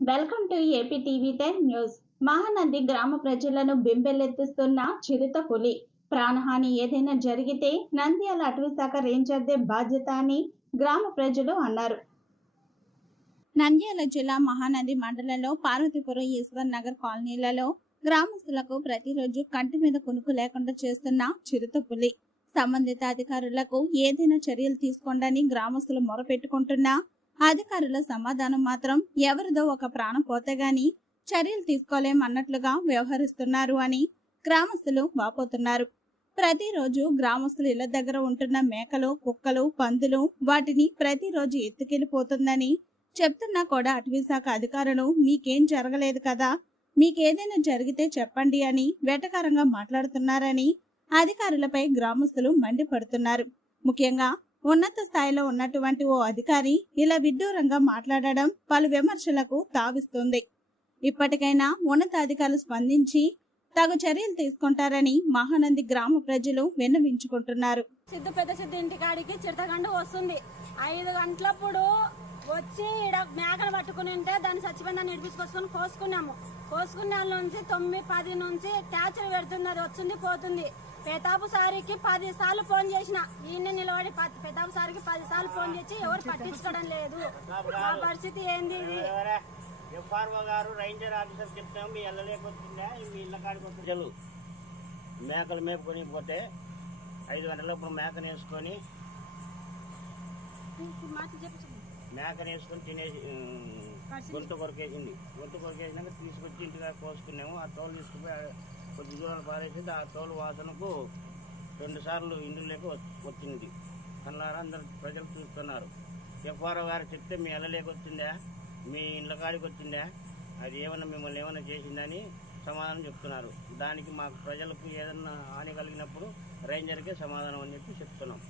Welcome to AP TV ten news Mahanandi గ్రామ ప్రజలను బింబెలెత్తిస్తున్న చిరుత పులి. ప్రాణహాని ఏదైనా జరిగితే నంద్యాల అటవీశాఖ రేంజర్దే బాధ్యత అని గ్రామ ప్రజలు అన్నారు. నంద్యాల జిల్లా మహానది మండలంలో పార్వతీపురం ఈశ్వర్ నగర్ కాలనీలలో గ్రామస్తులకు ప్రతిరోజు కంటి మీద కునుకు లేకుండా చేస్తున్న చిరుత పులి. సంబంధిత అధికారులకు ఏదైనా చర్యలు తీసుకోండని గ్రామస్తులు మొరపెట్టుకుంటున్నా అధికారుల సమాధానం మాత్రం ఎవరిదో ఒక ప్రాణం పోతే గాని చర్యలు తీసుకోలేమన్నట్లుగా వ్యవహరిస్తున్నారు అని గ్రామస్తులు వాపోతున్నారు. ప్రతిరోజు గ్రామస్తులు ఇళ్ళ దగ్గర ఉంటున్న మేకలు కుక్కలు పందులు వాటిని ప్రతిరోజు ఎత్తుకెళ్ళిపోతుందని చెప్తున్నా కూడా అటవీశాఖ అధికారులు మీకేం జరగలేదు కదా మీకేదైనా జరిగితే చెప్పండి అని వెటకారంగా మాట్లాడుతున్నారని అధికారులపై గ్రామస్తులు మండిపడుతున్నారు. ముఖ్యంగా ఉన్నత స్థాయిలో ఉన్నటువంటి ఓ అధికారి ఇలా విడ్డూరంగా మాట్లాడడం పలు విమర్శలకు తావిస్తుంది. ఇప్పటికైనా ఉన్నతాధికారులు స్పందించి తగు చర్యలు తీసుకుంటారని మహానంది గ్రామ ప్రజలు విన్నవించుకుంటున్నారు. సిద్ధు పెద్ద సిద్ధు ఇంటికాడికి చిరతగండ వస్తుంది. ఐదు గంటలప్పుడు వచ్చి ఈడ మేకను పట్టుకుని ఉంటే దాన్ని చచ్చిపోయిందని ఇడిపించుకొచ్చుకొని కోసుకున్నాము. కోసుకున్న వాళ్ళ నుంచి తొమ్మిది పది నుంచి ట్యాచర్ పెడుతుంది అది వచ్చింది పోతుంది. పెతాపు సారికి పది సార్లు ఫోన్ చేసిన. ఈయన నిలబడి ప- పెతాపు సారికి పది సార్లు ఫోన్ చేసి ఎవరు పట్టించుకోవడం లేదు. మా పరిస్థితి ఏంది ఇది? ఎఫ్ఆర్ఓ గారు రేంజర్ ఆఫీసర్ చెప్తాం మీ వెళ్ళలేకొచ్చిందా మీ ఇళ్ళ కాడికి వస్తుంది జలు మేకలు మేపుకొని పోతే ఐదు గంటలప్పుడు మేకను వేసుకొని మాట చెప్పు మేకను వేసుకొని తినేసి గొంతు కొరకేసింది. గొంతు కొరకేసినాక తీసుకొచ్చి ఇంటిగా కోసుకున్నాము. ఆ తోలు తీసుకుపోయి కొద్ది దూరం పారేసింది. ఆ తోలు వాసనకు రెండు సార్లు ఇండ్లు లేక వచ్చింది. అన్నారు అందరు ప్రజలు చూస్తున్నారు. ఎఫ్ఆర్ఓ గారు చెప్తే మీ వెళ్ళలేకొచ్చిందా మీ ఇండ్ల కాడికి వచ్చిందా? అది ఏమన్నా మిమ్మల్ని ఏమైనా చేసిందని సమాధానం చెప్తున్నారు. దానికి మాకు ప్రజలకు ఏదన్నా హాని కలిగినప్పుడు రేంజర్కే సమాధానం అని చెప్పి చెప్తున్నాం.